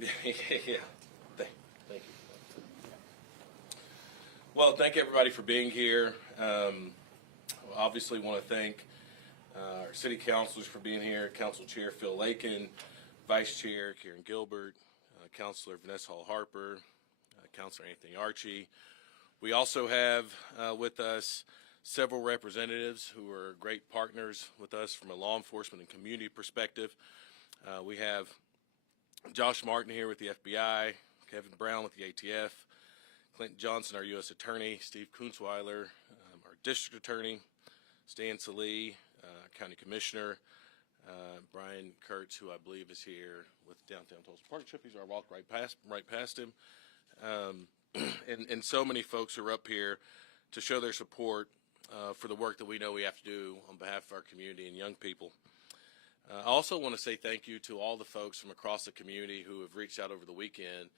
Yeah. Thank you. Well, thank everybody for being here. Obviously want to thank our city councilors for being here. Council Chair Phil Lakin, Vice Chair Karen Gilbert, Councilor Vanessa Hall Harper, Councilor Anthony Archie. We also have with us several representatives who are great partners with us from a law enforcement and community perspective. We have Josh Martin here with the FBI, Kevin Brown with the ATF, Clinton Johnson, our U.S. Attorney, Steve Kunzweiler, our District Attorney, Stan Salee, County Commissioner, Brian Kurtz, who I believe is here with Downtown Tulsa Partnership. He's our walk right past him, and so many folks are up here to show their support for the work that we know we have to do on behalf of our community and young people. I also want to say thank you to all the folks from across the community who have reached out over the weekend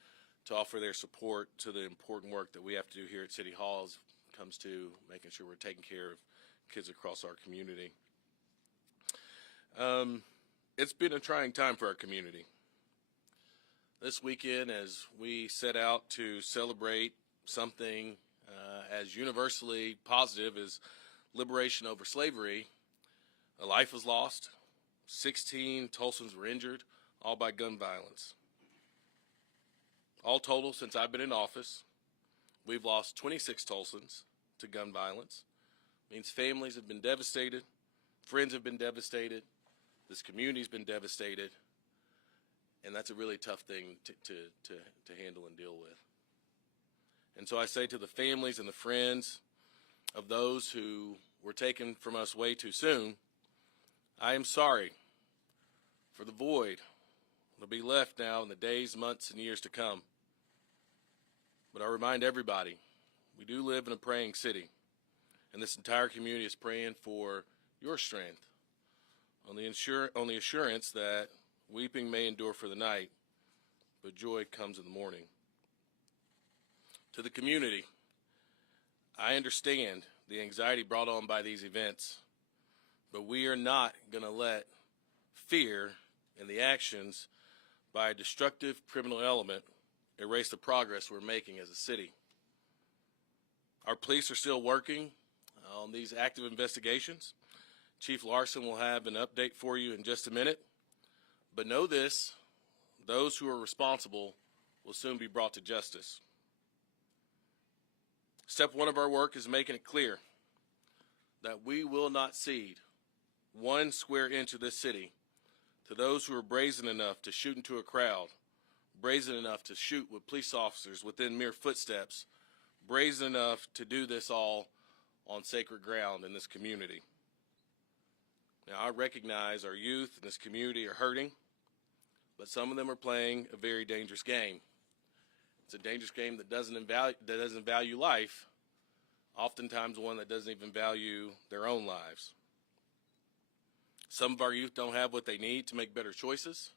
to offer their support to the important work that we have to do here at City Hall as it comes to making sure we're taking care of kids across our community. It's been a trying time for our community. This weekend, as we set out to celebrate something as universally positive as liberation over slavery, a life was lost. 16 Tulsans were injured, all by gun violence. All total, since I've been in office, we've lost 26 Tulsans to gun violence. It means families have been devastated, friends have been devastated, this community's been devastated, and that's a really tough thing to handle and deal with. And so I say to the families and the friends of those who were taken from us way too soon, I am sorry for the void that'll be left now in the days, months, and years to come. But I remind everybody, we do live in a praying city, and this entire community is praying for your strength on the assurance that weeping may endure for the night, but joy comes in the morning. To the community, I understand the anxiety brought on by these events, but we are not going to let fear and the actions by a destructive criminal element erase the progress we're making as a city. Our police are still working on these active investigations. Chief Larsen will have an update for you in just a minute, but know this, those who are responsible will soon be brought to justice. Step one of our work is making it clear that we will not cede 1 square inch of this city to those who are brazen enough to shoot into a crowd, brazen enough to shoot with police officers within mere footsteps, brazen enough to do this all on sacred ground in this community. Now, I recognize our youth in this community are hurting, but some of them are playing a very dangerous game. It's a dangerous game that doesn't value life, oftentimes one that doesn't even value their own lives. Some of our youth don't have what they need to make better choices,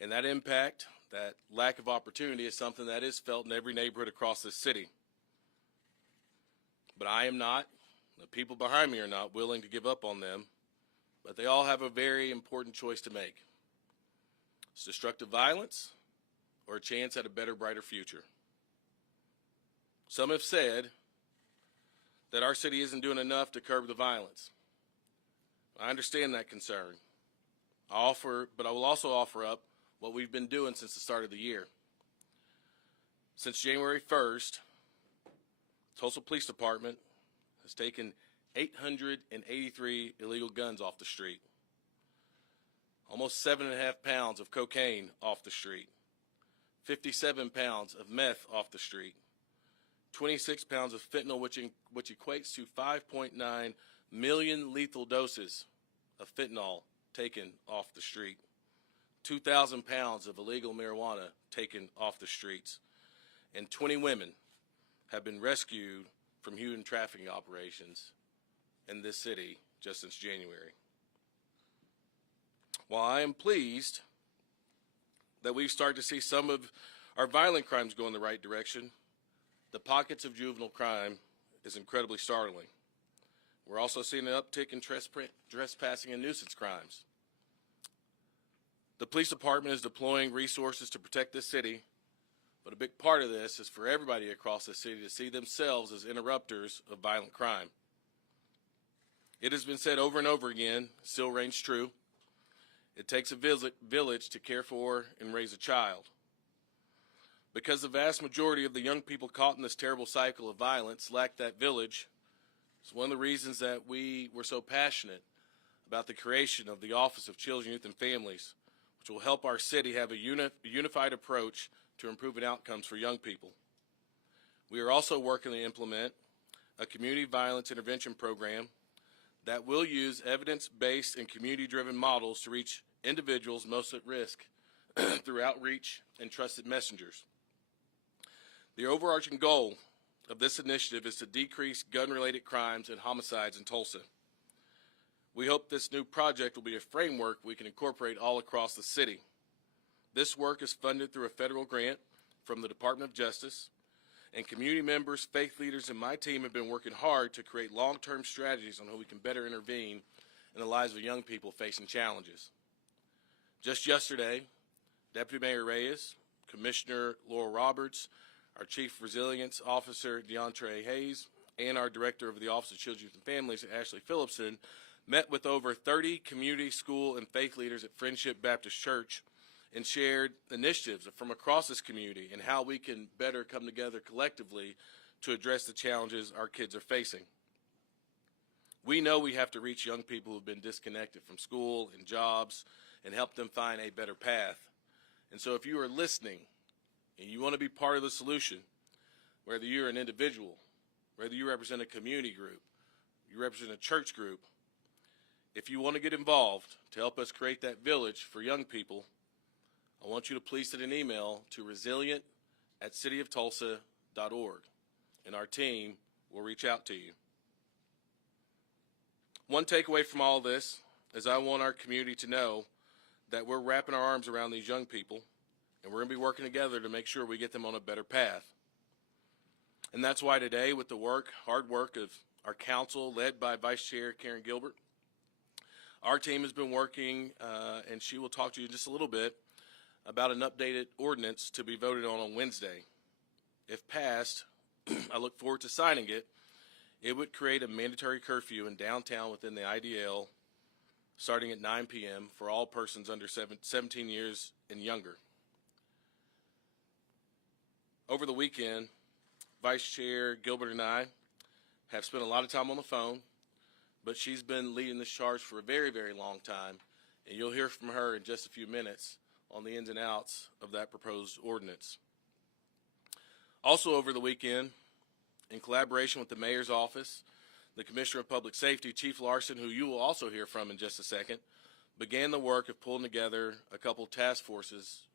and that impact, that lack of opportunity is something that is felt in every neighborhood across this city. But I am not, the people behind me are not willing to give up on them, but they all have a very important choice to make. It's destructive violence or a chance at a better, brighter future. Some have said that our city isn't doing enough to curb the violence. I understand that concern. But I will also offer up what we've been doing since the start of the year. Since January 1st, Tulsa Police Department has taken 883 illegal guns off the street, almost 7.5 pounds of cocaine off the street, 57 pounds of meth off the street, 26 pounds of fentanyl, which equates to 5.9 million lethal doses of fentanyl taken off the street, 2,000 pounds of illegal marijuana taken off the streets, and 20 women have been rescued from human trafficking operations in this city just since January. While I am pleased that we've started to see some of our violent crimes go in the right direction, the pockets of juvenile crime is incredibly startling. We're also seeing an uptick in trespassing and nuisance crimes. The police department is deploying resources to protect this city, but a big part of this is for everybody across the city to see themselves as interrupters of violent crime. It has been said over and over again, still reigns true. It takes a village to care for and raise a child. Because the vast majority of the young people caught in this terrible cycle of violence lack that village, it's one of the reasons that we were so passionate about the creation of the Office of Children, Youth, and Families, which will help our city have a unified approach to improving outcomes for young people. We are also working to implement a community violence intervention program that will use evidence-based and community-driven models to reach individuals most at risk through outreach and trusted messengers. The overarching goal of this initiative is to decrease gun-related crimes and homicides in Tulsa. We hope this new project will be a framework we can incorporate all across the city. This work is funded through a federal grant from the Department of Justice, and community members, faith leaders, and my team have been working hard to create long-term strategies on how we can better intervene in the lives of young people facing challenges. Just yesterday, Deputy Mayor Reyes, Commissioner Laurel Roberts, our Chief Resilience Officer DeAndre Hayes, and our Director of the Office of Children, Youth, and Families, Ashley Phillipson, met with over 30 community, school, and faith leaders at Friendship Baptist Church and shared initiatives from across this community and how we can better come together collectively to address the challenges our kids are facing. We know we have to reach young people who've been disconnected from school and jobs and help them find a better path. And so if you are listening and you want to be part of the solution, whether you're an individual, whether you represent a community group, you represent a church group, if you want to get involved to help us create that village for young people, I want you to please send an email to resilient@cityoftulsa.org, and our team will reach out to you. One takeaway from all this is I want our community to know that we're wrapping our arms around these young people, and we're going to be working together to make sure we get them on a better path. And that's why today, with the hard work of our council, led by Vice Chair Karen Gilbert, our team has been working, and she will talk to you in just a little bit, about an updated ordinance to be voted on Wednesday. If passed, I look forward to signing it. It would create a mandatory curfew in downtown within the IDL starting at 9 p.m. for all persons under 17 years and younger. Over the weekend, Vice Chair Gilbert and I have spent a lot of time on the phone, but she's been leading this charge for a very, very long time, and you'll hear from her in just a few minutes on the ins and outs of that proposed ordinance. Also over the weekend, in collaboration with the Mayor's Office, the Commissioner of Public Safety, Chief Larsen, who you will also hear from in just a second, began the work of pulling together a couple of task forces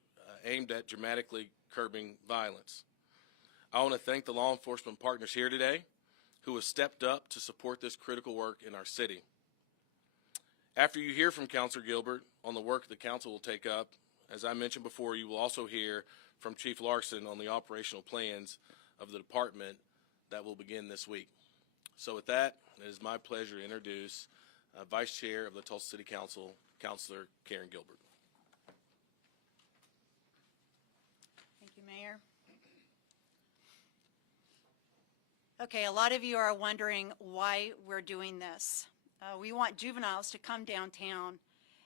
aimed at dramatically curbing violence. I want to thank the law enforcement partners here today who have stepped up to support this critical work in our city. After you hear from Councilor Gilbert on the work the council will take up, as I mentioned before, you will also hear from Chief Larsen on the operational plans of the department that will begin this week. So with that, it is my pleasure to introduce Vice Chair of the Tulsa City Council, Councilor Karen Gilbert. Thank you, Mayor. Okay, a lot of you are wondering why we're doing this. We want juveniles to come downtown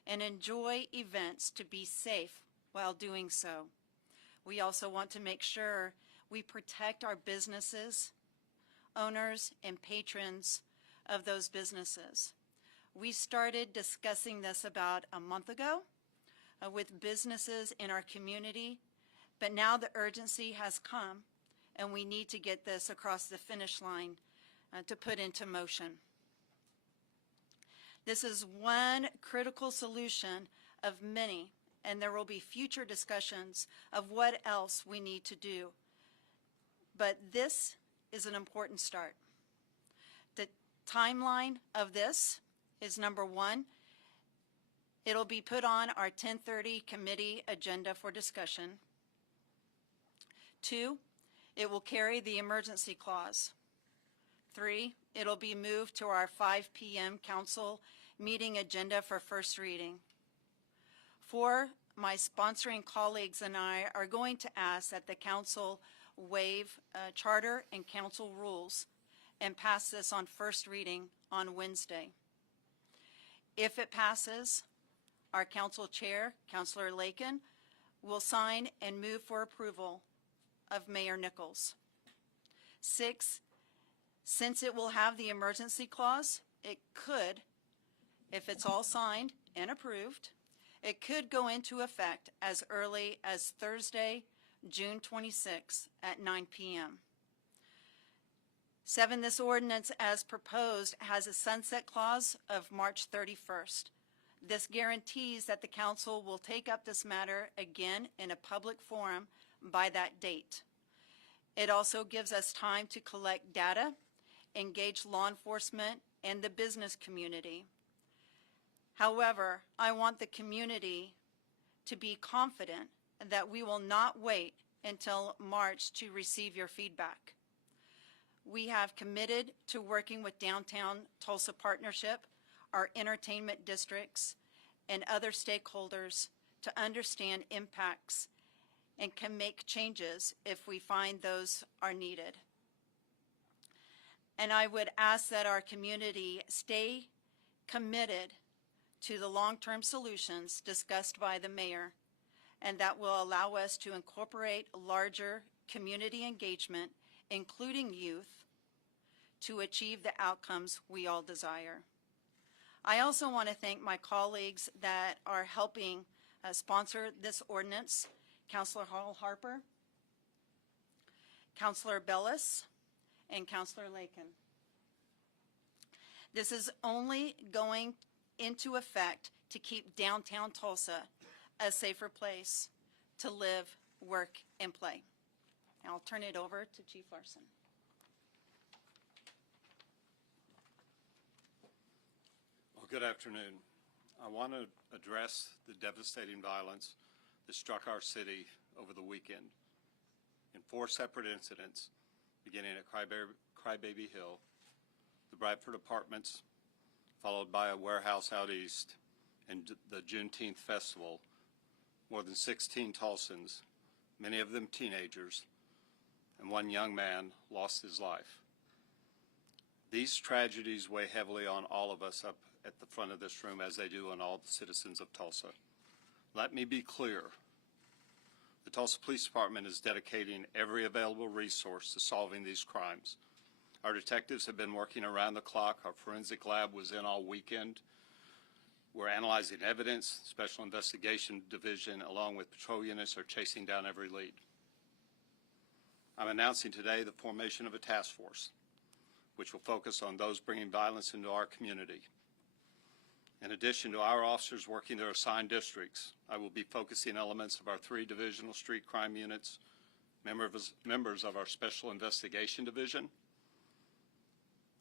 and enjoy events to be safe while doing so. We also want to make sure we protect our businesses, owners, and patrons of those businesses. We started discussing this about a month ago with businesses in our community, but now the urgency has come and we need to get this across the finish line to put into motion. This is one critical solution of many, and there will be future discussions of what else we need to do. But this is an important start. The timeline of this is number one, it'll be put on our 10:30 committee agenda for discussion. 2, it will carry the emergency clause. 3, it'll be moved to our 5 p.m. council meeting agenda for first reading. 4, my sponsoring colleagues and I are going to ask that the council waive charter and council rules and pass this on first reading on Wednesday. If it passes, our council chair, Councilor Lakin, will sign and move for approval of Mayor Nichols. 6, since it will have the emergency clause, it could, if it's all signed and approved, it could go into effect as early as Thursday, June 26th at 9 p.m. 7, this ordinance as proposed has a sunset clause of March 31st. This guarantees that the council will take up this matter again in a public forum by that date. It also gives us time to collect data, engage law enforcement and the business community. However, I want the community to be confident that we will not wait until March to receive your feedback. We have committed to working with Downtown Tulsa Partnership, our entertainment districts, and other stakeholders to understand impacts and can make changes if we find those are needed. And I would ask that our community stay committed to the long-term solutions discussed by the mayor, and that will allow us to incorporate larger community engagement, including youth, to achieve the outcomes we all desire. I also want to thank my colleagues that are helping sponsor this ordinance, Councilor Harper, Councilor Bellis, and Councilor Lakin. This is only going into effect to keep downtown Tulsa a safer place to live, work, and play. I'll turn it over to Chief Larsen. Well, good afternoon. I want to address the devastating violence that struck our city over the weekend in 4 separate incidents, beginning at Crybaby Hill, the Bradford Apartments, followed by a warehouse out east, and the Juneteenth Festival. More than 16 Tulsans, many of them teenagers, and 1 young man lost his life. These tragedies weigh heavily on all of us up at the front of this room, as they do on all the citizens of Tulsa. Let me be clear. The Tulsa Police Department is dedicating every available resource to solving these crimes. Our detectives have been working around the clock. Our forensic lab was in all weekend. We're analyzing evidence. Special Investigation Division, along with patrol units, are chasing down every lead. I'm announcing today the formation of a task force, which will focus on those bringing violence into our community. In addition to our officers working their assigned districts, I will be focusing elements of our 3 divisional street crime units, members of our Special Investigation Division,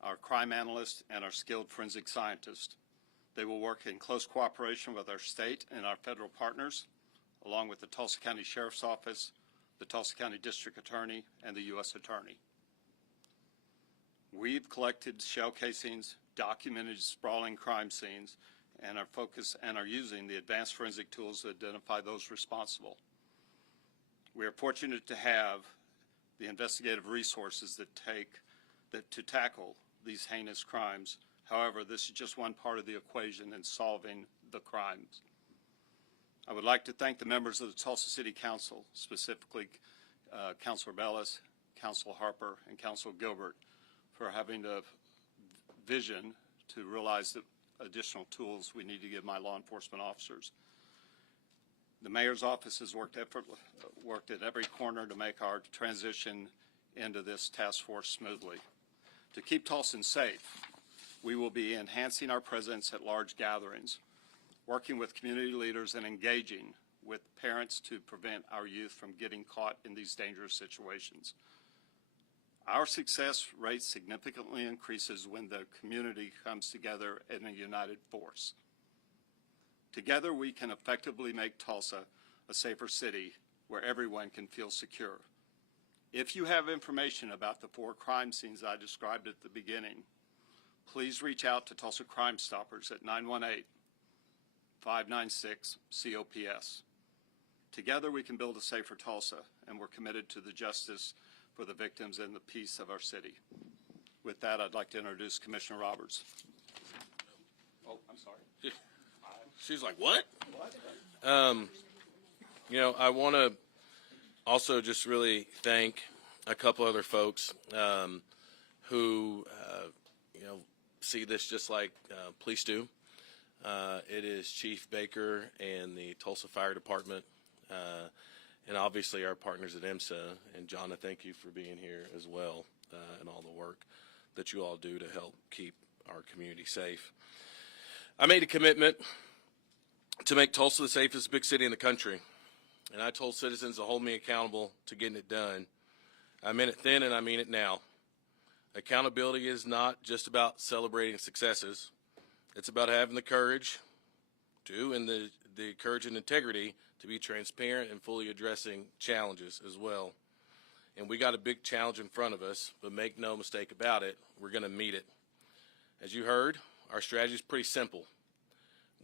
our crime analysts, and our skilled forensic scientists. They will work in close cooperation with our state and our federal partners, along with the Tulsa County Sheriff's Office, the Tulsa County District Attorney, and the U.S. Attorney. We've collected shell casings, documented sprawling crime scenes, and are using the advanced forensic tools to identify those responsible. We are fortunate to have the investigative resources to tackle these heinous crimes. However, this is just one part of the equation in solving the crimes. I would like to thank the members of the Tulsa City Council, specifically Councilor Bellis, Councilor Harper, and Councilor Gilbert, for having the vision to realize the additional tools we need to give my law enforcement officers. The mayor's office has worked at every corner to make our transition into this task force smoothly. To keep Tulsans safe, we will be enhancing our presence at large gatherings, working with community leaders and engaging with parents to prevent our youth from getting caught in these dangerous situations. Our success rate significantly increases when the community comes together in a united force. Together, we can effectively make Tulsa a safer city where everyone can feel secure. If you have information about the 4 crime scenes I described at the beginning, please reach out to Tulsa Crime Stoppers at 918-596-COPS. Together we can build a safer Tulsa, and we're committed to the justice for the victims and the peace of our city. With that, I'd like to introduce Commissioner Roberts. Oh, I'm sorry. She's like, what? You know, I want to also just really thank a couple other folks who, you know, see this just like police do. It is Chief Baker and the Tulsa Fire Department, and obviously our partners at IMSA. And John, I thank you for being here as well, and all the work that you all do to help keep our community safe. I made a commitment to make Tulsa the safest big city in the country, and I told citizens to hold me accountable to getting it done. I meant it then and I mean it now. Accountability is not just about celebrating successes. It's about having the courage to, and the courage and integrity to be transparent and fully addressing challenges as well. And we got a big challenge in front of us, but make no mistake about it, we're going to meet it. As you heard, our strategy is pretty simple.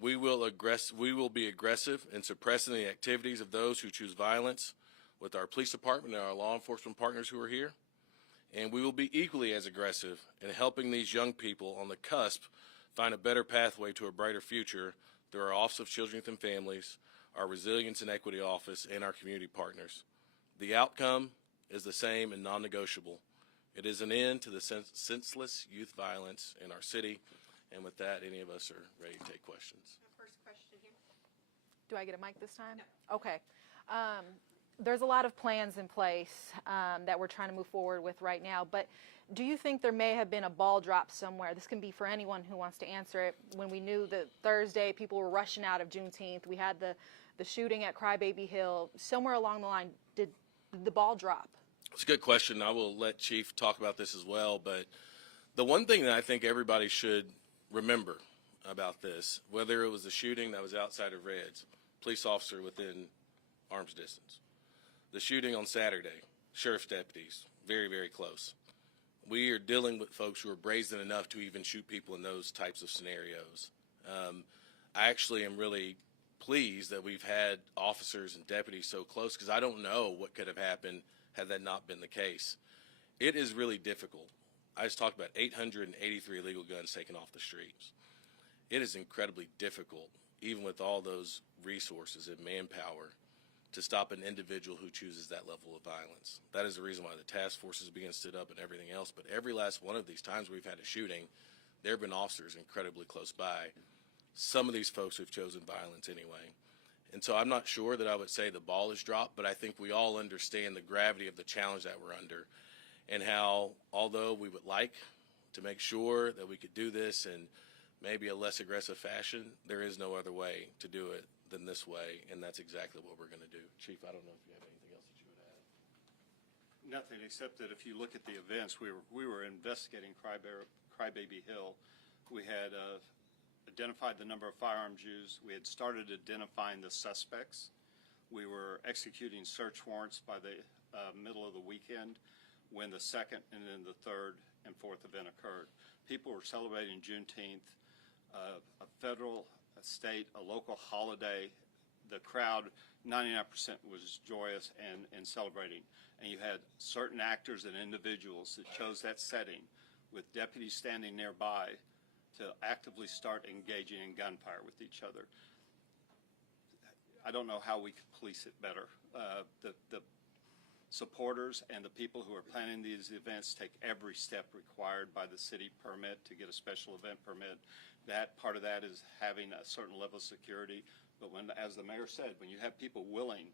We will be aggressive in suppressing the activities of those who choose violence with our police department and our law enforcement partners who are here. And we will be equally as aggressive in helping these young people on the cusp find a better pathway to a brighter future through our Office of Children, Youth, and Families, our Resilience and Equity Office, and our community partners. The outcome is the same and non-negotiable. It is an end to the senseless youth violence in our city. And with that, any of us are ready to take questions. First question here. Do I get a mic this time? No. Okay. There's a lot of plans in place that we're trying to move forward with right now, but do you think there may have been a ball drop somewhere? This can be for anyone who wants to answer it. When we knew that Thursday people were rushing out of Juneteenth, we had the shooting at Crybaby Hill. Somewhere along the line, did the ball drop? It's a good question. I will let Chief talk about this as well, but the one thing that I think everybody should remember about this, whether it was the shooting that was outside of Red's, police officer within arm's distance, the shooting on Saturday, sheriff's deputies, very, very close. We are dealing with folks who are brazen enough to even shoot people in those types of scenarios. I actually am really pleased that we've had officers and deputies so close, because I don't know what could have happened had that not been the case. It is really difficult. I just talked about 883 illegal guns taken off the streets. It is incredibly difficult, even with all those resources and manpower, to stop an individual who chooses that level of violence. That is the reason why the task force is being stood up and everything else. But every last one of these times we've had a shooting, there have been officers incredibly close by. Some of these folks have chosen violence anyway. And so I'm not sure that I would say the ball is dropped, but I think we all understand the gravity of the challenge that we're under, and how, although we would like to make sure that we could do this in maybe a less aggressive fashion, there is no other way to do it than this way, and that's exactly what we're going to do. Chief, I don't know if you have anything else that you would add. Nothing, except that if you look at the events, we were investigating Crybaby Hill. We had identified the number of firearms used. We had started identifying the suspects. We were executing search warrants by the middle of the weekend when the second and then the third and fourth event occurred. People were celebrating Juneteenth, a federal, a state, a local holiday. The crowd, 99% was joyous and celebrating. And you had certain actors and individuals that chose that setting with deputies standing nearby to actively start engaging in gunfire with each other. I don't know how we could police it better. The supporters and the people who are planning these events take every step required by the city permit to get a special event permit. That part of that is having a certain level of security. But when, as the mayor said, when you have people willing,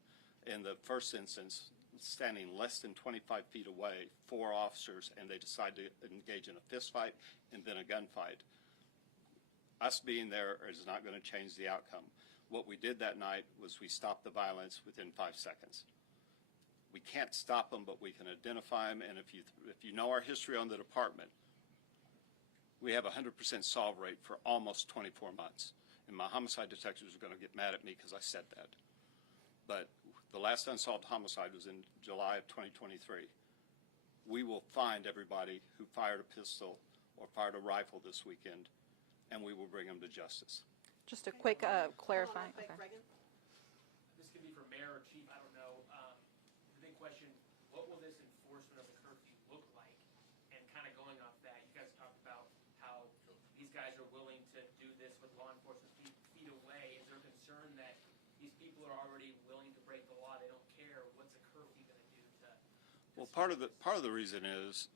in the first instance, standing less than 25 feet away, 4 officers, and they decide to engage in a fist fight and then a gunfight, us being there is not going to change the outcome. What we did that night was we stopped the violence within 5 seconds. We can't stop them, but we can identify them. And if you know our history on the department, we have a 100% solve rate for almost 24 months. And my homicide detectives are going to get mad at me because I said that. But the last unsolved homicide was in July of 2023. We will find everybody who fired a pistol or fired a rifle this weekend, and we will bring them to justice. Just a quick clarifying. Quick, Okay. Reagan. This could be for Mayor or this enforcement of the curfew look like? And kind of going off that, you guys talked about how these guys are willing to do this with law enforcement feet away. Is there a concern that these people are already willing to break the law? They don't care. What's a curfew going to do to? Well, part of the reason is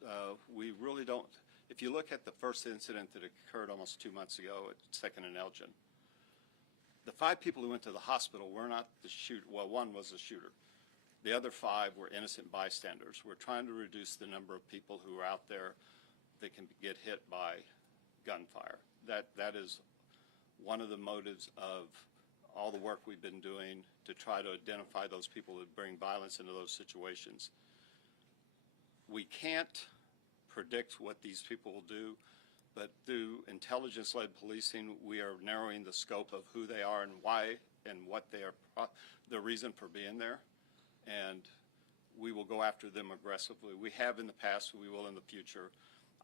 we really don't. If you look at the first incident that occurred almost 2 months ago at 2nd and Elgin, the 5 people who went to the hospital were not the shooter. Well, one was the shooter. The other 5 were innocent bystanders. We're trying to reduce the number of people who are out there that can get hit by gunfire. That is one of the motives of all the work we've been doing to try to identify those people that bring violence into those situations. We can't predict what these people will do, but through intelligence-led policing, we are narrowing the scope of who they are and why and what they are, the reason for being there, and we will go after them aggressively. We have in the past, we will in the future.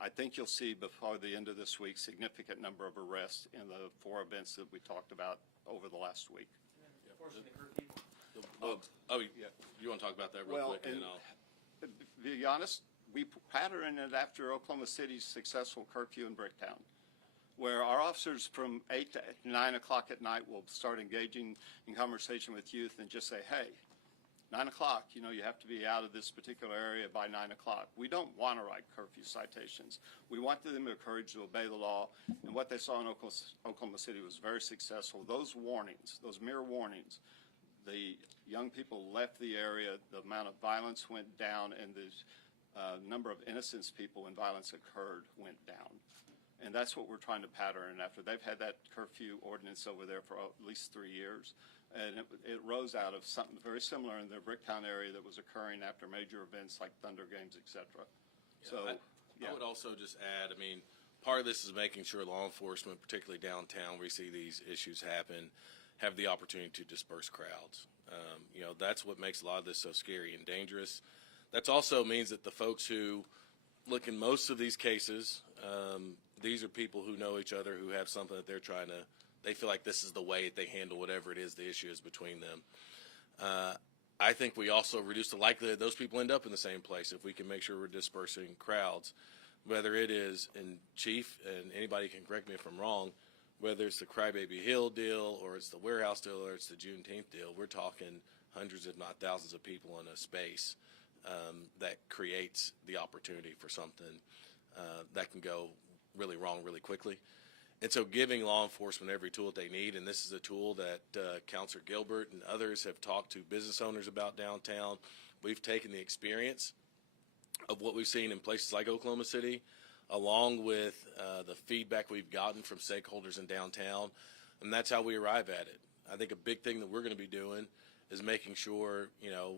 I think you'll see before the end of this week significant number of arrests in the 4 events that we talked about over the last week. Enforcing the curfew? Yeah. You want to talk about that real quick, and then I'll. To be honest, we patterned it after Oklahoma City's successful curfew in Bricktown, where our officers from 8 to 9 o'clock at night will start engaging in conversation with youth and just say, hey, 9 o'clock, you know, you have to be out of this particular area by 9 o'clock. We don't want to write curfew citations. We want them to encourage to obey the law, and what they saw in Oklahoma City was very successful. Those warnings, those mere warnings, the young people left the area, the amount of violence went down, and the number of innocent people when violence occurred went down. And that's what we're trying to pattern after. They've had that curfew ordinance over there for at least 3 years, and it rose out of something very similar in the Bricktown area that was occurring after major events like Thunder Games, etc. I would also just add, I mean, part of this is making sure law enforcement, particularly downtown where we see these issues happen, have the opportunity to disperse crowds. You know, that's what makes a lot of this so scary and dangerous. That also means that the folks who look in most of these cases, these are people who know each other, who have something that they feel like this is the way they handle whatever it is the issue is between them. I think we also reduce the likelihood those people end up in the same place if we can make sure we're dispersing crowds, whether it is, and Chief, and anybody can correct me if I'm wrong, whether it's the Crybaby Hill deal or it's the warehouse deal or it's the Juneteenth deal, we're talking hundreds if not thousands of people in a space that creates the opportunity for something that can go really wrong really quickly. And so giving law enforcement every tool that they need, and this is a tool that Counselor Gilbert and others have talked to business owners about downtown. We've taken the experience of what we've seen in places like Oklahoma City, along with the feedback we've gotten from stakeholders in downtown, and that's how we arrive at it. I think a big thing that we're going to be doing is making sure, you know,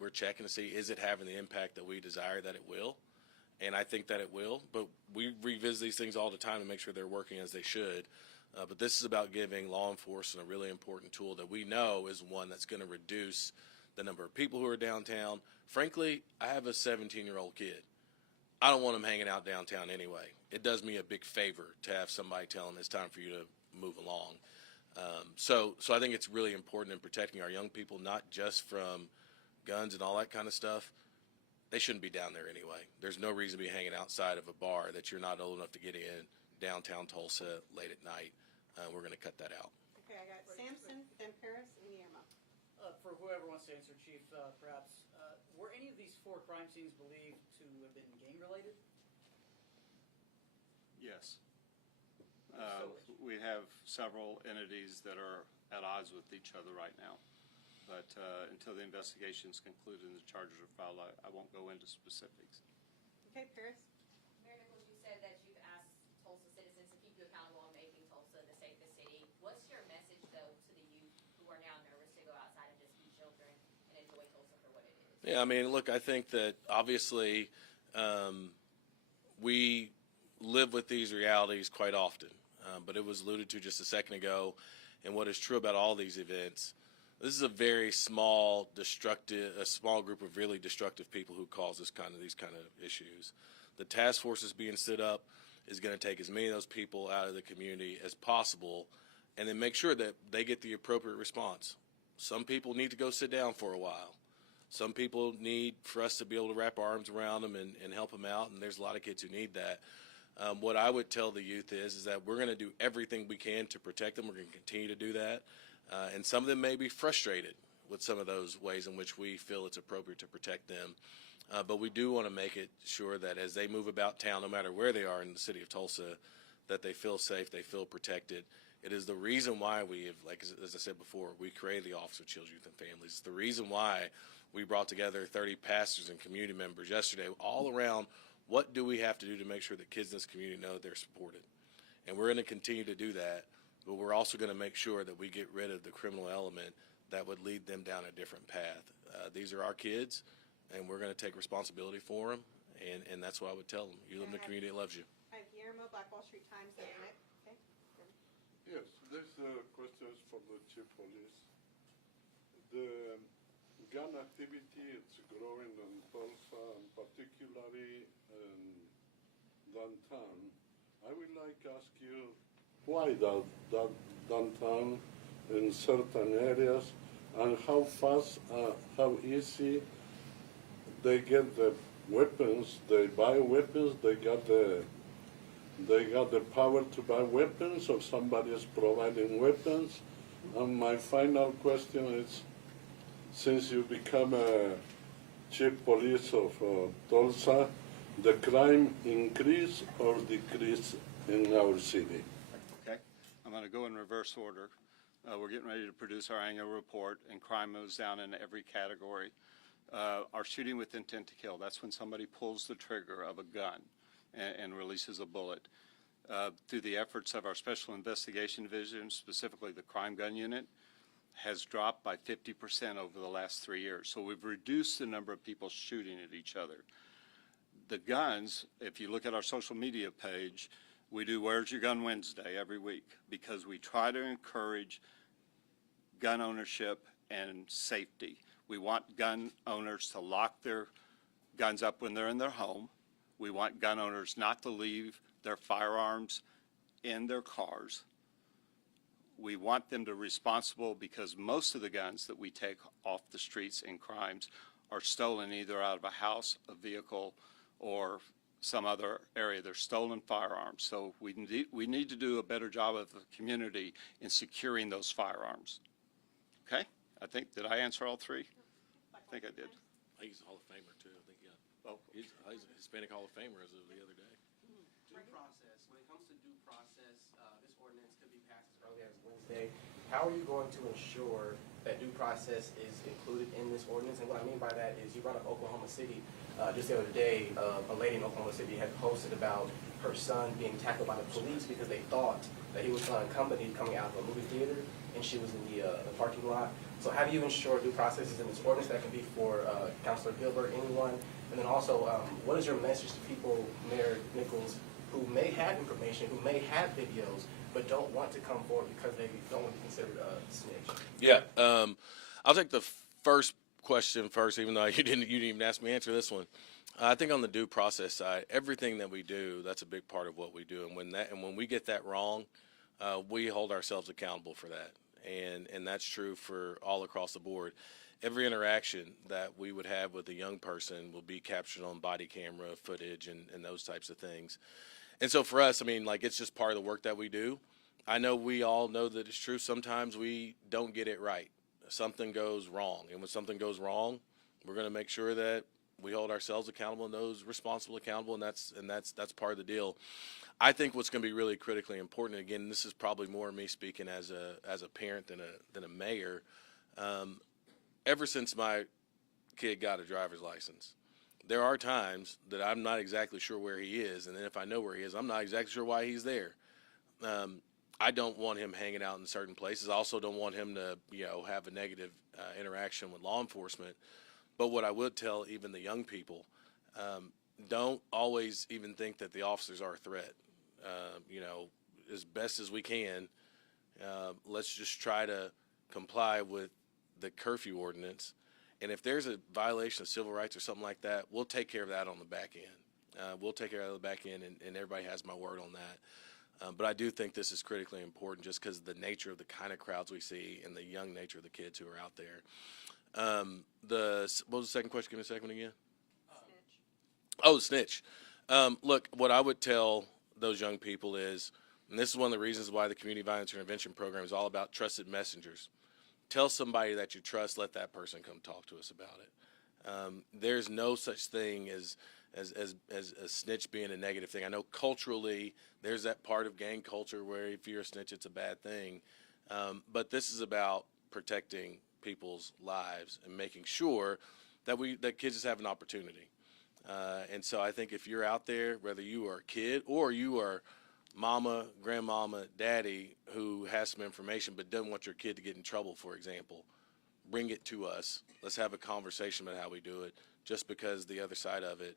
we're checking to see, is it having the impact that we desire that it will? And I think that it will, but we revisit these things all the time to make sure they're working as they should. But this is about giving law enforcement a really important tool that we know is one that's going to reduce the number of people who are downtown. Frankly, I have a 17-year-old kid. I don't want him hanging out downtown anyway. It does me a big favor to have somebody tell him it's time for you to move along. So I think it's really important in protecting our young people, not just from guns and all that kind of stuff. They shouldn't be down there anyway. There's no reason to be hanging outside of a bar that you're not old enough to get in downtown Tulsa late at night. We're going to cut that out. Okay, I got Sampson, then Paris, and Guillermo. For whoever wants to answer, Chief, perhaps, were any of these 4 crime scenes believed to have been gang-related? Yes. We have several entities that are at odds with each other right now. But until the investigation is concluded and the charges are filed, I won't go into specifics. Okay, Paris. Mayor Nichols, you said that you've asked Tulsa citizens to keep you accountable on making Tulsa the safest city. What's your message, though, to the youth who are now nervous to go outside and just be children and enjoy Tulsa for what it is? Yeah, I mean, look, I think that obviously we live with these realities quite often, but it was alluded to just a second ago, and what is true about all these events, this is a very small, a small group of really destructive people who cause these kind of issues. The task force is being stood up is going to take as many of those people out of the community as possible, and then make sure that they get the appropriate response. Some people need to go sit down for a while. Some people need for us to be able to wrap our arms around them and help them out, and there's a lot of kids who need that. What I would tell the youth is that we're going to do everything we can to protect them. We're going to continue to do that. And some of them may be frustrated with some of those ways in which we feel it's appropriate to protect them. But we do want to make it sure that as they move about town, no matter where they are in the city of Tulsa, that they feel safe, they feel protected. It is the reason why we have, like as I said before, we created the Office of Children, Youth, and Families. It's the reason why we brought together 30 pastors and community members yesterday, all around what do we have to do to make sure that kids in this community know that they're supported. And we're going to continue to do that, but we're also going to make sure that we get rid of the criminal element that would lead them down a different path. These are our kids, and we're going to take responsibility for them, and that's what I would tell them. You live in a community that loves you. I have Guillermo, Black Wall Street Times, and Nick. Okay. Yes, this question is for the chief police. The gun activity is growing in Tulsa, and particularly in downtown. I would like to ask you why that downtown in certain areas, and how fast, how easy they get the weapons. They buy weapons. They got the power to buy weapons, or somebody is providing weapons. And my final question is, since you become a chief police of Tulsa, the crime increase or decrease in our city? Okay, I'm going to go in reverse order. We're getting ready to produce our annual report, and crime moves down in every category. Our shooting with intent to kill, that's when somebody pulls the trigger of a gun and releases a bullet. Through the efforts of our Special Investigation Division, specifically the Crime Gun Unit, has dropped by 50% over the last 3 years. So we've reduced the number of people shooting at each other. The guns, if you look at our social media page, we do Where's Your Gun Wednesday every week, because we try to encourage gun ownership and safety. We want gun owners to lock their guns up when they're in their home. We want gun owners not to leave their firearms in their cars. We want them to be responsible, because most of the guns that we take off the streets in crimes are stolen either out of a house, a vehicle, or some other area. They're stolen firearms. So we need to do a better job of the community in securing those firearms. Okay? Did I answer all three? I think I did. He's a Hall of Famer, too. I think, yeah. Oh, He's a Hispanic Hall of Famer as of the other day. Due process, when it comes to due process, this ordinance could be passed as early as Wednesday. How are you going to ensure that due process is included in this ordinance? And what I mean by that is, you brought up Oklahoma City. Just the other day, a lady in Oklahoma City had posted about her son being tackled by the police because they thought that he was unaccompanied coming out of a movie theater, and she was in the parking lot. So how do you ensure due process is in this ordinance? That can be for Councilor Gilbert, anyone. And then also, what is your message to people, Mayor Nichols, who may have information, who may have videos, but don't want to come forward because they don't want to be considered a snitch? Yeah, I'll take the first question first, even though you didn't even ask me to answer this one. I think on the due process side, everything that we do, that's a big part of what we do. And when we get that wrong, we hold ourselves accountable for that. And that's true for all across the board. Every interaction that we would have with a young person will be captured on body camera footage and those types of things. And so for us, I mean, like, it's just part of the work that we do. I know we all know that it's true. Sometimes we don't get it right. Something goes wrong. And when something goes wrong, we're going to make sure that we hold ourselves accountable and those responsible accountable, and that's part of the deal. I think what's going to be really critically important, again, this is probably more me speaking as a parent than a mayor. Ever since my kid got a driver's license, there are times that I'm not exactly sure where he is, and then if I know where he is, I'm not exactly sure why he's there. I don't want him hanging out in certain places. I also don't want him to, have a negative interaction with law enforcement. But what I would tell even the young people, don't always even think that the officers are a threat. As best as we can, let's just try to comply with the curfew ordinance. And if there's a violation of civil rights or something like that, we'll take care of that on the back end. We'll take care of the back end, and everybody has my word on that. But I do think this is critically important just because of the nature of the kind of crowds we see and the young nature of the kids who are out there. What was the second question? Give me a second again. Snitch. Oh, snitch. Look, what I would tell those young people is, and this is one of the reasons why the Community Violence Intervention Program is all about trusted messengers. Tell somebody that you trust, let that person come talk to us about it. There's no such thing as a snitch being a negative thing. I know culturally there's that part of gang culture where if you're a snitch, it's a bad thing. But this is about protecting people's lives and making sure that kids just have an opportunity. And so I think if you're out there, whether you are a kid or you are mama, grandmama, daddy who has some information but doesn't want your kid to get in trouble, for example, bring it to us. Let's have a conversation about how we do it, just because the other side of it,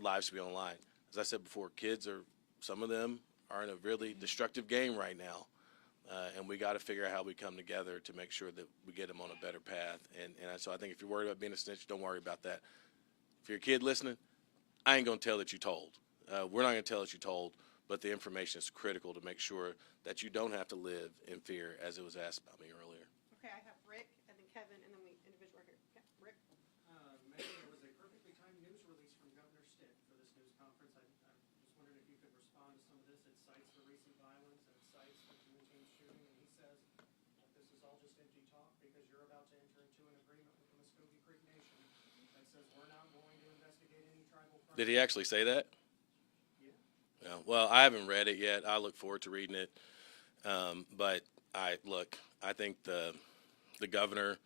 lives to be online. As I said before, some of them are in a really destructive game right now. And we got to figure out how we come together to make sure that we get them on a better path. And so I think if you're worried about being a snitch, don't worry about that. If you're a kid listening, I ain't going to tell that you told. We're not going to tell that you told, but the information is critical to make sure that you don't have to live in fear, as it was asked about me earlier. Okay, I have Rick, and then Kevin, and then we individual right here. Yeah, Rick. Mayor, there was a perfectly timed news release from Governor Stitt for this news conference. I'm just wondering if you could respond to some of this. It cites the recent violence and it cites the Juneteenth shooting, and he says that this is all just empty talk because you're about to enter into an agreement with the Muskogee Creek Nation that says we're not going to investigate any tribal crimes. Did he actually say that? Yeah. Well, I haven't read it yet. I look forward to reading it. But I think the governor,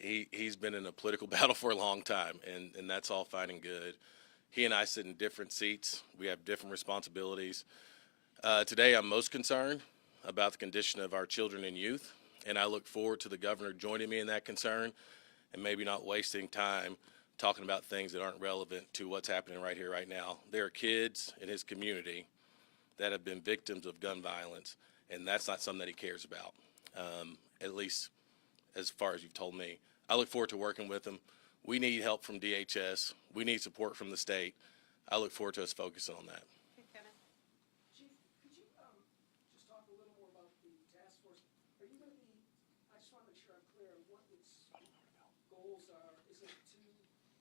he's been in a political battle for a long time, and that's all fine and good. He and I sit in different seats. We have different responsibilities. Today, I'm most concerned about the condition of our children and youth, and I look forward to the governor joining me in that concern and maybe not wasting time talking about things that aren't relevant to what's happening right here, right now. There are kids in his community that have been victims of gun violence, and that's not something that he cares about, at least as far as you've told me. I look forward to working with him. We need help from DHS. We need support from the state. I look forward to us focusing on that. Okay, Kevin. Chief, could you just talk a little more about the task force? Are you going to be, I just want to make sure I'm clear on what its goals are. Is it to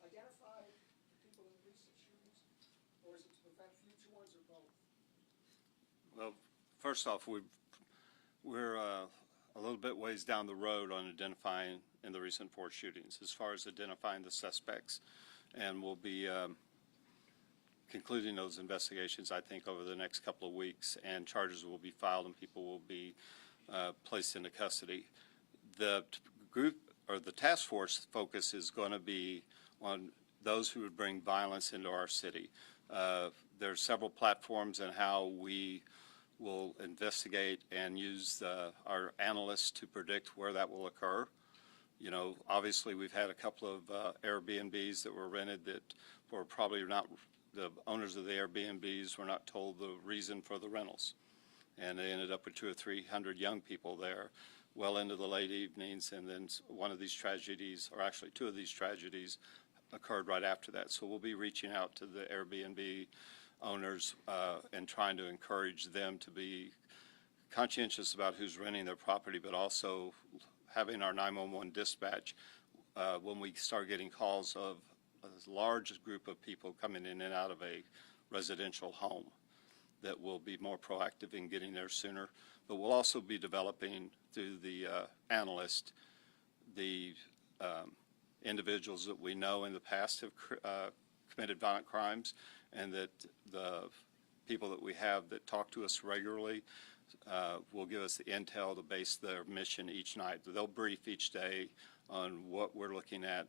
identify the people in recent shootings, or is it to prevent future ones, or both? Well, first off, we're a little bit ways down the road on identifying in the recent 4 shootings as far as identifying the suspects, and we'll be concluding those investigations, I think, over the next couple of weeks, and charges will be filed and people will be placed into custody. The group or the task force focus is going to be on those who would bring violence into our city. There are several platforms in how we will investigate and use our analysts to predict where that will occur. You know, obviously we've had a couple of Airbnbs that were rented that were probably not, the owners of the Airbnbs were not told the reason for the rentals. And they ended up with 200 or 300 young people there well into the late evenings, and then one of these tragedies, or actually 2 of these tragedies, occurred right after that. So we'll be reaching out to the Airbnb owners and trying to encourage them to be conscientious about who's renting their property, but also having our 911 dispatch when we start getting calls of a large group of people coming in and out of a residential home, that will be more proactive in getting there sooner. But we'll also be developing through the analyst the individuals that we know in the past have committed violent crimes, and that the people that we have that talk to us regularly will give us the intel to base their mission each night. They'll brief each day on what we're looking at,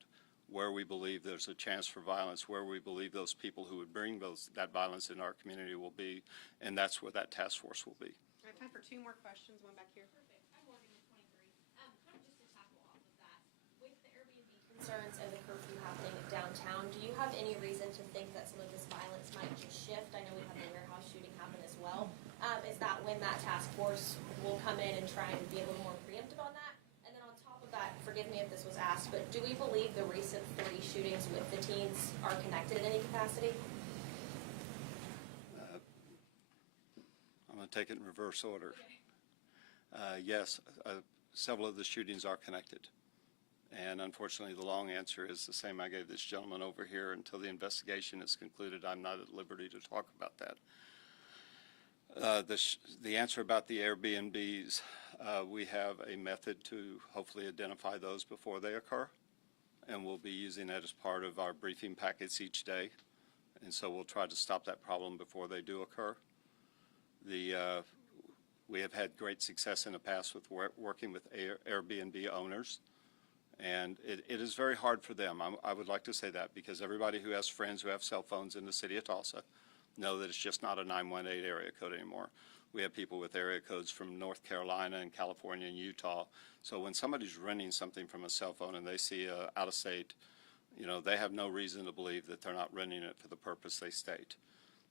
where we believe there's a chance for violence, where we believe those people who would bring that violence in our community will be, and that's where that task force will be. I have time for 2 more questions, one back here. Perfect. I'm Morgan with 23. Kind of just to tackle off of that, with the Airbnb concerns and the curfew happening downtown, do you have any reason to think that some of this violence might just shift? I know we had the warehouse shooting happen as well. Is that when that task force will come in and try and be a little more preemptive on that? And then on top of that, forgive me if this was asked, but do we believe the recent 3 shootings with the teens are connected in any capacity? I'm going to take it in reverse order. Yes, several of the shootings are connected. And unfortunately, the long answer is the same I gave this gentleman over here. Until the investigation is concluded, I'm not at liberty to talk about that. The answer about the Airbnbs, we have a method to hopefully identify those before they occur, and we'll be using that as part of our briefing packets each day. And so we'll try to stop that problem before they do occur. We have had great success in the past with working with Airbnb owners, and it is very hard for them. I would like to say that, because everybody who has friends who have cell phones in the city of Tulsa know that it's just not a 918 area code anymore. We have people with area codes from North Carolina and California and Utah. So when somebody's renting something from a cell phone and they see out of state, they have no reason to believe that they're not renting it for the purpose they state.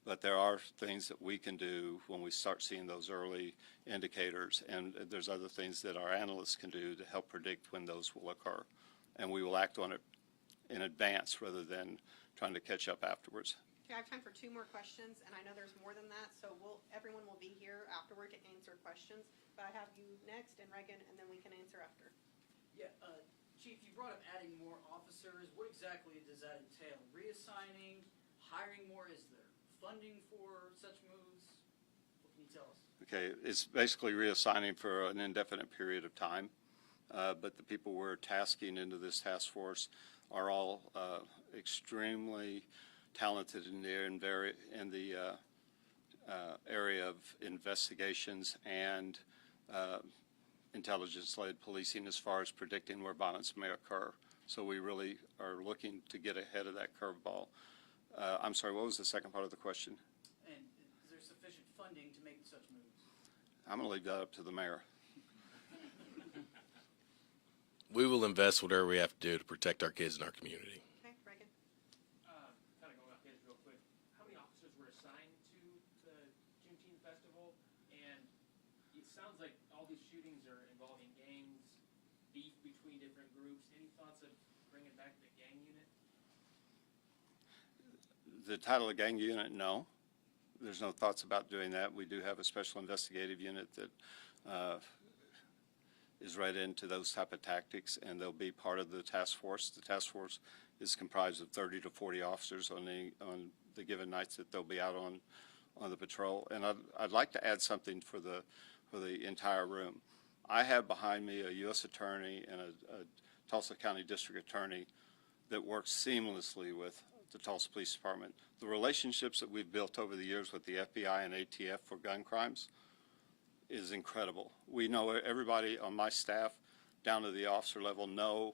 But there are things that we can do when we start seeing those early indicators, and there's other things that our analysts can do to help predict when those will occur. And we will act on it in advance rather than trying to catch up afterwards. Okay, I have time for 2 more questions, and I know there's more than that, so everyone will be here afterward to answer questions. But I have you next, and Reagan, and then we can answer after. Yeah, Chief, you brought up adding more officers. What exactly does that entail? Reassigning, hiring more? Is there funding for such moves? What can you tell us? Okay, it's basically reassigning for an indefinite period of time, but the people we're tasking into this task force are all extremely talented in the area of investigations and intelligence-led policing as far as predicting where violence may occur. So we really are looking to get ahead of that curveball. I'm sorry, what was the second part of the question? And is there sufficient funding to make such moves? I'm going to leave that up to the mayor. We will invest whatever we have to do to protect our kids and our community. Okay, Reagan. Kind of going off his real quick. How many officers were assigned to the Juneteenth festival? And it sounds like all these shootings are involving gangs, beef between different groups. Any thoughts of bringing back the gang unit? The title of gang unit, no. There's no thoughts about doing that. We do have a special investigative unit that is right into those type of tactics, and they'll be part of the task force. The task force is comprised of 30 to 40 officers on the given nights that they'll be out on the patrol. And I'd like to add something for the entire room. I have behind me a U.S. attorney and a Tulsa County District Attorney that works seamlessly with the Tulsa Police Department. The relationships that we've built over the years with the FBI and ATF for gun crimes is incredible. We know everybody on my staff down to the officer level know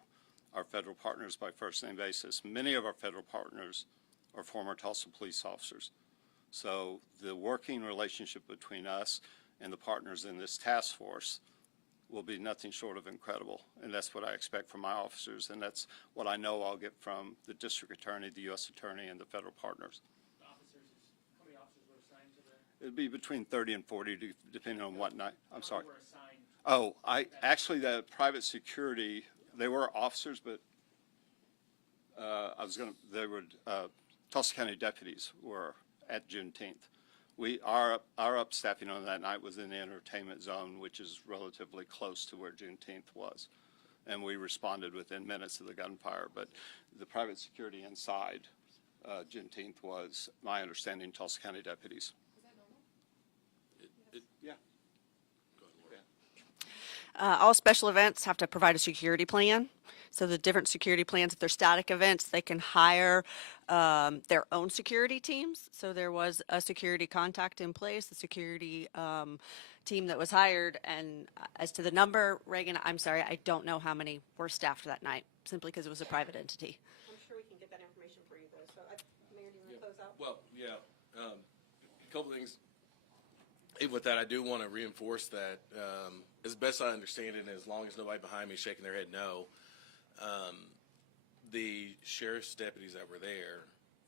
our federal partners by first name basis. Many of our federal partners are former Tulsa police officers. So the working relationship between us and the partners in this task force will be nothing short of incredible. And that's what I expect from my officers, and that's what I know I'll get from the district attorney, the U.S. attorney, and the federal partners. How many officers were assigned to the? It'd be between 30 and 40, depending on what night. I'm sorry. Were assigned? Oh, actually, the private security, they were officers, but Tulsa County deputies were at Juneteenth. Our upstaffing on that night was in the entertainment zone, which is relatively close to where Juneteenth was. And we responded within minutes of the gunfire. But the private security inside Juneteenth was, my understanding, Tulsa County deputies. Yeah. All special events have to provide a security plan. So the different security plans, if they're static events, they can hire their own security teams. So there was a security contact in place, the security team that was hired. And as to the number, Reagan, I'm sorry, I don't know how many were staffed that night, simply because it was a private entity. I'm sure we can get that information for you, though. So, Mayor, do you want to close out? Well, yeah, a couple things. Even with that, I do want to reinforce that, as best I understand it, and as long as nobody behind me is shaking their head no, the sheriff's deputies that were there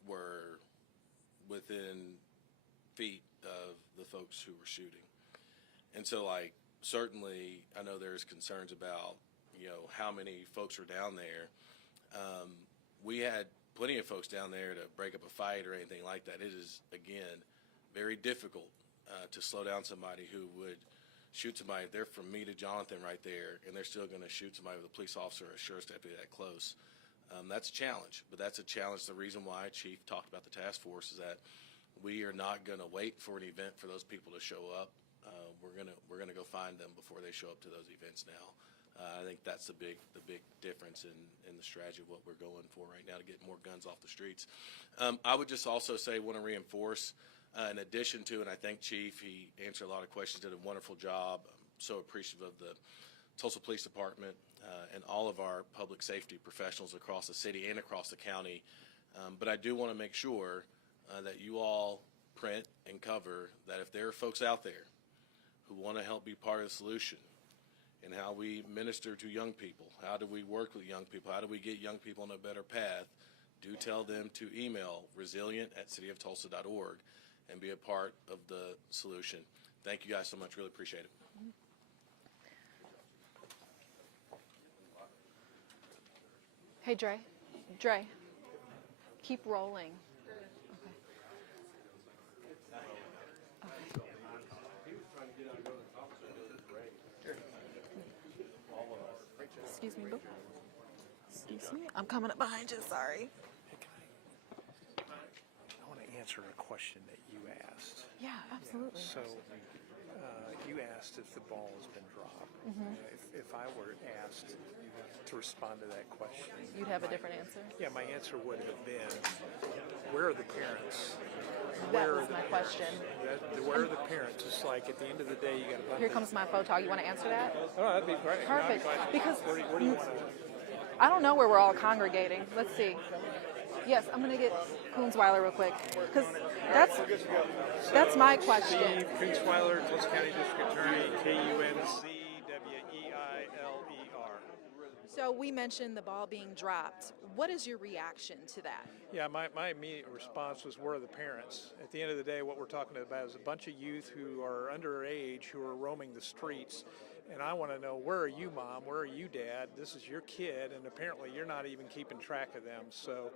were within feet of the folks who were shooting. And so, like, certainly I know there's concerns about, how many folks were down there. We had plenty of folks down there to break up a fight or anything like that. It is, again, very difficult to slow down somebody who would shoot somebody. They're from me to Jonathan right there, and they're still going to shoot somebody with a police officer or a sheriff's deputy that close. That's a challenge, but that's a challenge. The reason why Chief talked about the task force is that we are not going to wait for an event for those people to show up. We're gonna go find them before they show up to those events now. I think that's the big difference in the strategy of what we're going for right now to get more guns off the streets. I would just also say, want to reinforce, in addition to, and I thank Chief, he answered a lot of questions, did a wonderful job. I'm so appreciative of the Tulsa Police Department and all of our public safety professionals across the city and across the county. But I do want to make sure that you all print and cover that if there are folks out there who want to help be part of the solution in how we minister to young people, how do we work with young people, how do we get young people on a better path, do tell them to email resilient@cityoftulsa.org and be a part of the solution. Thank you guys so much. Really appreciate it. Hey, Dre, keep rolling. Excuse me, boo. Excuse me. I'm coming up behind you. Sorry. I want to answer a question that you asked. Yeah, absolutely. So, you asked if the ball has been dropped. If I were asked to respond to that question, You'd have a different answer. yeah, my answer would have been, where are the parents? That was my question. Where are the parents? It's like at the end of the day, you got to. Here comes my photog. You want to answer that? Oh, that'd be great. Perfect. Because where do you want to? I don't know where we're all congregating. Let's see. Yes, I'm going to get Koonsweiler real quick because that's my question. Steve Koonsweiler, Tulsa County District Attorney, KUNCWEILER. So we mentioned the ball being dropped. What is your reaction to that? Yeah, my immediate response was, where are the parents? At the end of the day, what we're talking about is a bunch of youth who are underage who are roaming the streets. And I want to know, where are you, Mom? Where are you, Dad? This is your kid, and apparently you're not even keeping track of them. So